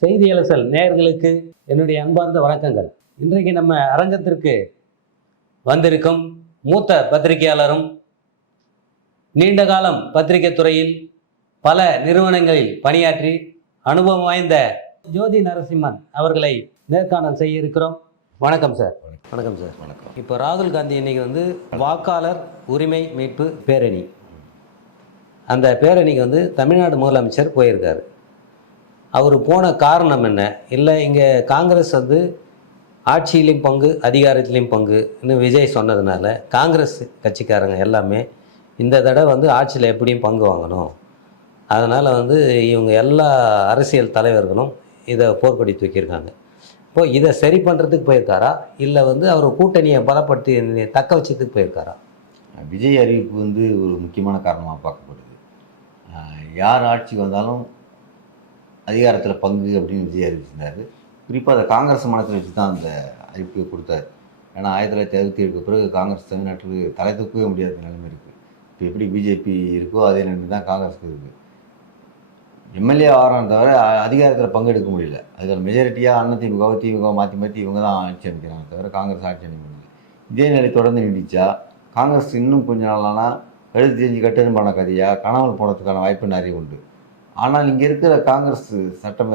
செய்தி அலசல் நேயர்களுக்கு என்னுடைய அன்பார்ந்த வணக்கங்கள். இன்றைக்கு நம்ம அரங்கத்திற்கு வந்திருக்கும் மூத்த பத்திரிகையாளரும் நீண்ட காலம் பத்திரிகை துறையில் பல நிறுவனங்களில் பணியாற்றி அனுபவம் வாய்ந்த ஜோதி நரசிம்மன் அவர்களை நேர்காணல் செய்ய இருக்கிறோம். வணக்கம் சார். வணக்கம் சார். வணக்கம். இப்போ ராகுல் காந்தி இன்னைக்கு வந்து வாக்காளர் உரிமை மீட்பு பேரணி. அந்த பேரணிக்கு வந்து தமிழ்நாடு முதலமைச்சர் போயிருக்காரு. அவர் போன காரணம் என்ன? இல்லை இங்கே காங்கிரஸ் வந்து ஆட்சியிலையும் பங்கு அதிகாரத்திலையும் பங்குன்னு விஜய் சொன்னதுனால காங்கிரஸ் கட்சிக்காரங்க எல்லாமே இந்த தடவை வந்து ஆட்சியில் எப்படியும் பங்கு வாங்கணும். அதனால் வந்து இவங்க எல்லா அரசியல் தலைவர்களும் இதை போர்க்கொடி தூக்கியிருக்காங்க. இப்போ இதை சரி பண்ணுறதுக்கு போயிருக்காரா? இல்லை வந்து அவர் கூட்டணியை பலப்படுத்தி தக்க வச்சதுக்கு போயிருக்காரா? விஜய் அறிவிப்பு வந்து ஒரு முக்கியமான காரணமாக பார்க்கப்படுது. யார் ஆட்சி வந்தாலும் அதிகாரத்தில் பங்கு அப்படின்னு விஜய் அறிவிச்சிருந்தார் குறிப்பாக அதை காங்கிரஸ் மனத்தில் வச்சு தான் அந்த அறிவிப்பை கொடுத்தாரு. ஏன்னா ஆயிரத்தி தொள்ளாயிரத்தி அறுபத்தி ஏழுக்கு பிறகு காங்கிரஸ் தமிழ்நாட்டுக்கு தலை தூக்கவே முடியாத நிலைமை இருக்குது இப்போ எப்படி பிஜேபி இருக்கோ அதே நிலைமை தான் காங்கிரஸுக்கு இருக்குது எம்எல்ஏ ஆகிறான் தவிர அதிகாரத்தில் பங்கெடுக்க முடியல. அதில் மெஜாரிட்டியாக அண்ணா திமுக திமுக மாற்றி மாற்றி இவங்க தான் ஆட்சி அமைக்கிறாங்க தவிர காங்கிரஸ் ஆட்சி அமைக்க முடியல. இதே நிலை தொடர்ந்து நீடிச்சா காங்கிரஸ் இன்னும் கொஞ்ச நாளானா எழுதி தெரிஞ்சு பண்ண கதையாக கணவன் போனதுக்கான வாய்ப்பு நிறைய உண்டு. ஆனால் இங்கே இருக்கிற காங்கிரஸ் சட்டம்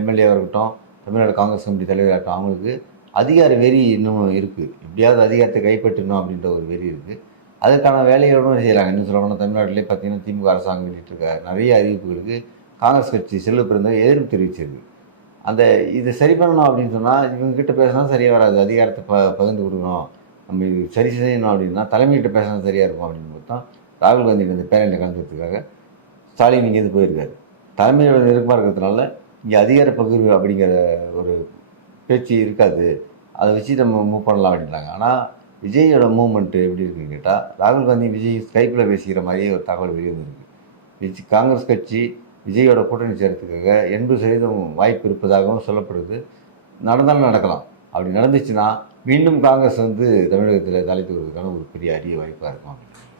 எம்எல்ஏவாக இருக்கட்டும் தமிழ்நாடு காங்கிரஸ் கமிட்டி தலைவராகட்டும் அவங்களுக்கு அதிகார வெறி இன்னும் இருக்குது எப்படியாவது அதிகாரத்தை கைப்பற்றணும் அப்படின்ற ஒரு வெறி இருக்குது அதுக்கான வேலையோடும் செய்கிறாங்க இன்னும் சொல்லணும்னா தமிழ்நாட்டிலே பார்த்தீங்கன்னா திமுக அரசாங்கம் வெளியிட்டிருக்க நிறைய அறிவிப்புகளுக்கு காங்கிரஸ் கட்சி செல்வ பிறந்த எதிர்ப்பு தெரிவிச்சிருக்கு. அந்த இதை சரி பண்ணணும் அப்படின்னு சொன்னால் இவங்ககிட்ட பேசினா சரியாக வராது. அதிகாரத்தை ப பகிர்ந்து கொடுக்கணும். நம்ம இது சரி செய்யணும் அப்படின்னா தலைமையிட்ட பேசினா சரியாக இருக்கும் அப்படின்னு போது தான் ராகுல் காந்தி இந்த பேரணியில் கலந்துக்கிறதுக்காக ஸ்டாலின் இங்கேருந்து போயிருக்காரு. தலைமையோட நெருக்கமாக இருக்கிறதுனால இங்கே அதிகார பகிர்வு அப்படிங்கிற ஒரு பேச்சு இருக்காது. அதை வச்சு நம்ம மூவ் பண்ணலாம் அப்படின்றாங்க. ஆனால் விஜயோட மூவ்மெண்ட்டு எப்படி இருக்குன்னு கேட்டால் ராகுல் காந்தி விஜய் ஸ்கைப்பில் பேசிக்கிற மாதிரியே ஒரு தகவல் வெளியே வந்திருக்கு விஜய் காங்கிரஸ் கட்சி விஜயோட கூட்டணி சேர்த்துக்காக எண்பது சதவீதம் வாய்ப்பு இருப்பதாகவும் சொல்லப்படுது. நடந்தாலும் நடக்கலாம். அப்படி நடந்துச்சுன்னா மீண்டும் காங்கிரஸ் வந்து தமிழகத்தில் தலைத்து தூக்குறதுக்கான ஒரு பெரிய அரிய வாய்ப்பாக இருக்கும்